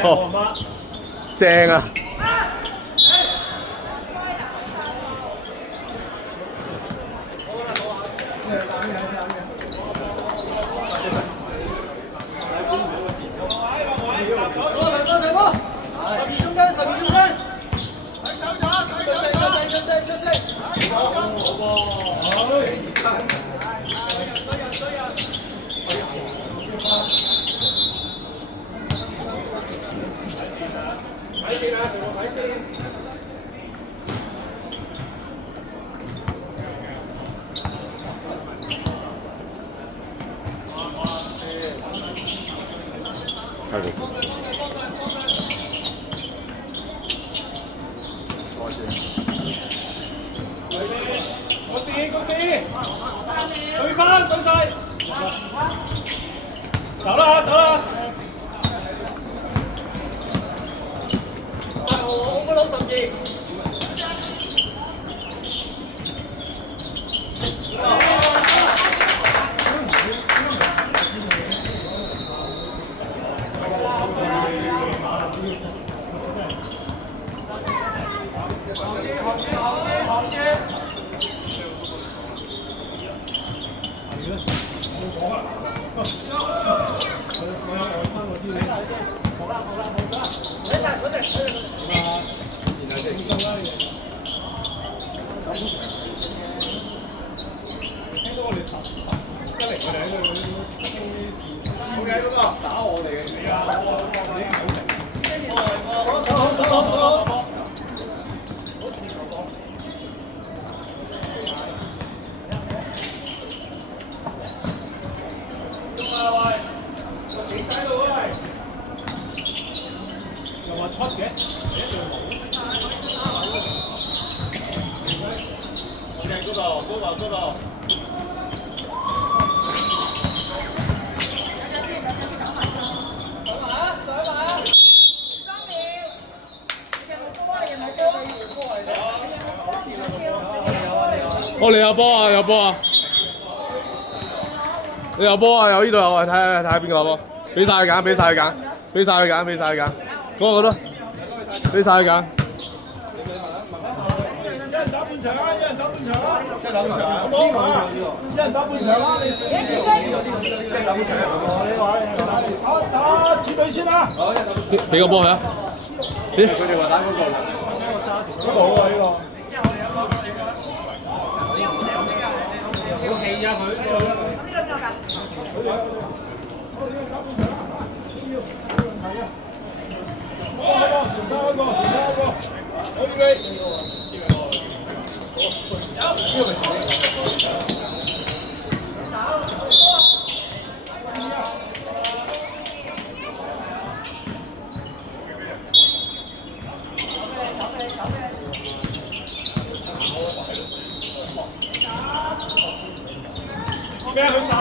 哦，正啊！走啦走啦！我攞12。打我哋嘅你啊！又話出嘅，你一定冇。嗰度。哦，你有波啊！有波啊！你有波啊！有呢度有啊！睇下邊個有波，俾晒佢揀，俾晒佢揀，俾晒佢揀，俾晒佢揀，嗰個都俾晒佢揀。一人打半場啊！一人打半場啊！一人打半場，好冇啊！一人打半場啦！你一人打半場，你打主隊先啦！俾個波佢啊！咦？佢哋話打嗰個，嗰個好啊呢個。要氣啊佢！咁呢個邊個㗎？俾佢晒。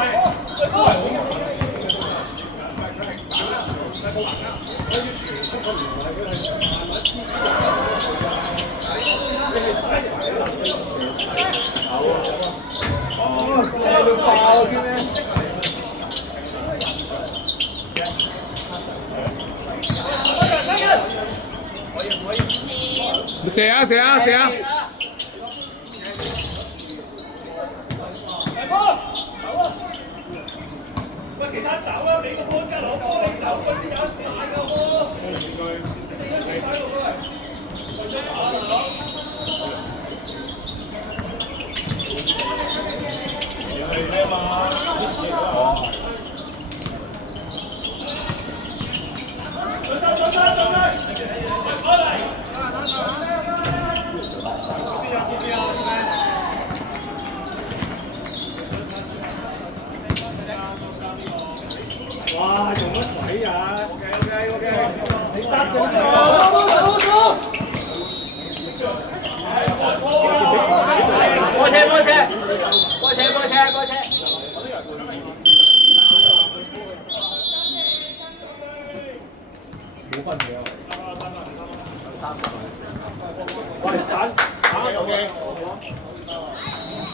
射啊射啊射啊！喂，其他走啦，俾個波即係攞波你走咗先有得打㗎喎。4個做晒喎，係咩嘛？上冇分嘅。喂，打有嘅。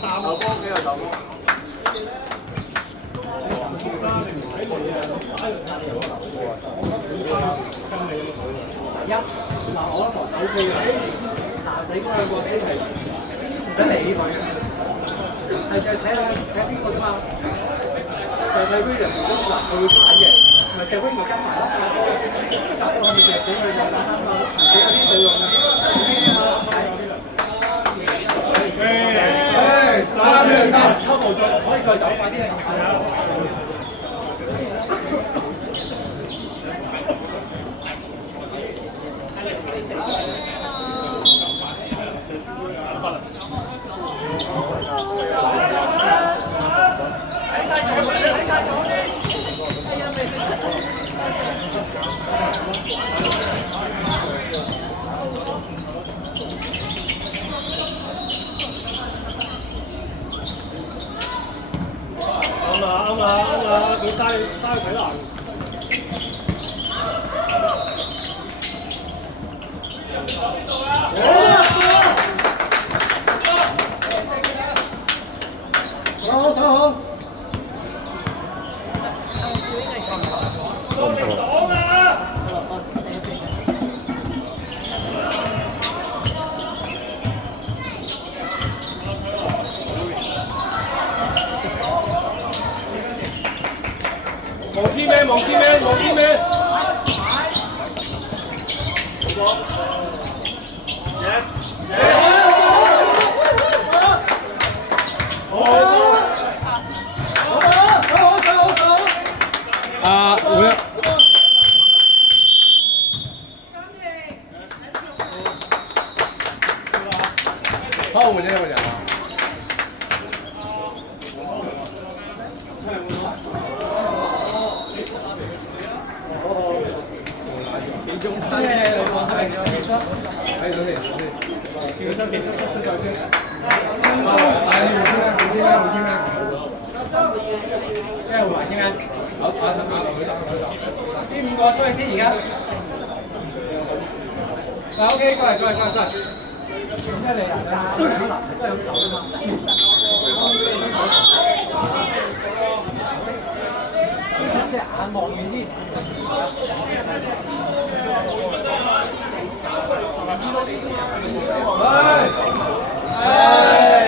3個波幾個球波？嗱，我防守 OK 嘅，嗱，你嗰兩個先係唔使理佢嘅，係就睇下睇邊個啫嘛。就係 William 如果嗱佢會鏟嘅，咪就 William 跟埋咯。集到我哋射死佢就簡單嘛，你有啲對用嘅。偷步再可以再走快啲啊！啱啦，佢嘥睇難。手好。望天咩？望天咩？望天咩？啊，會啊！拋換咗有冇人啊？幾中咩？你講係睇到你，幾多再先。即係還傾啊！呢5個出去先而家。嗱 OK，過嚟。咩嚟啊？都係咁走啫嘛。隻眼望遠啲。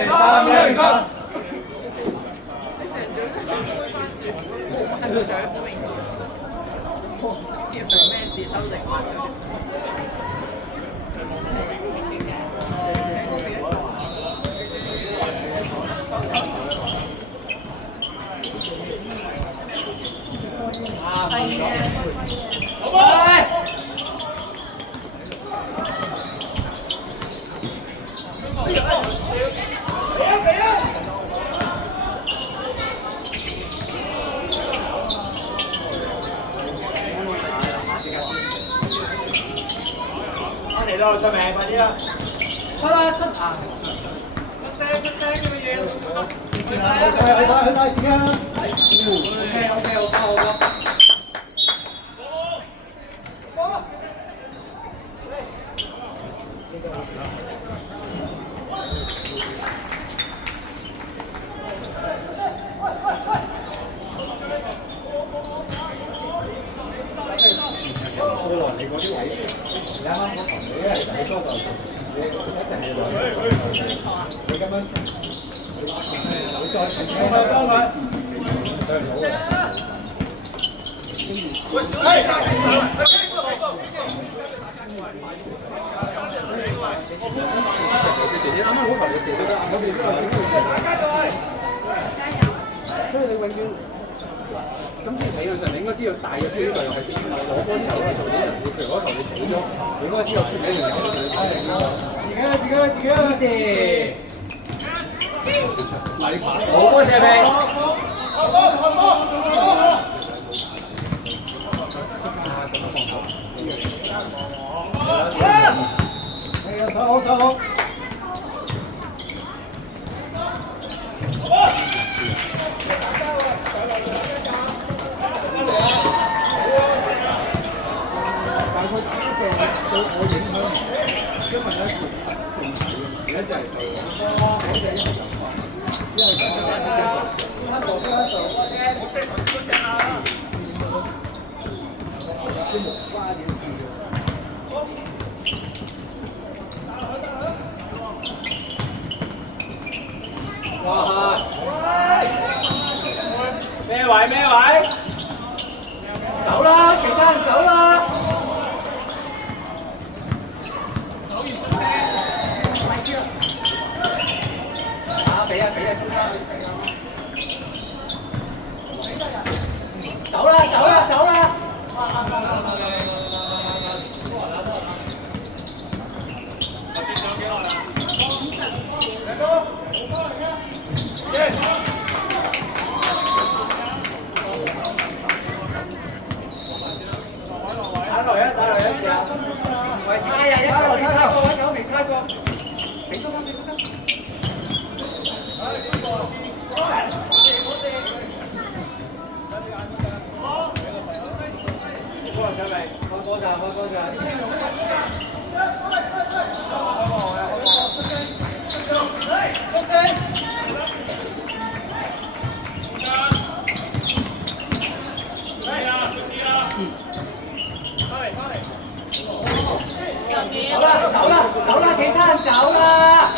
3兩分。嚟咯，出名快啲啦！出啦出啊！出聲咁嘅嘢，去晒時間啦！OK，好多。你嗰啲位，你啱啱嗰球你係睇多就你一定係你咁樣，你再幫佢。你啱啱嗰球你射都得，我哋所以你永遠。咁即係理論上你應該知道大約知道呢個又係邊，攞波啲手係做幾場，譬如嗰球你死咗，你應該知道出幾條友嘅。自己好波射命。哎呀，收好收好。但佢呢個對我影響，因為咧而家就係嗰隻一人發，因為啲木瓜點哇！咩位咩位？走啦，其他人走啦！俾啊，走啦！打落一次啊！喂，猜啊！一個未猜過，一個未猜過。俾多分。開波走啦！其他人走啦！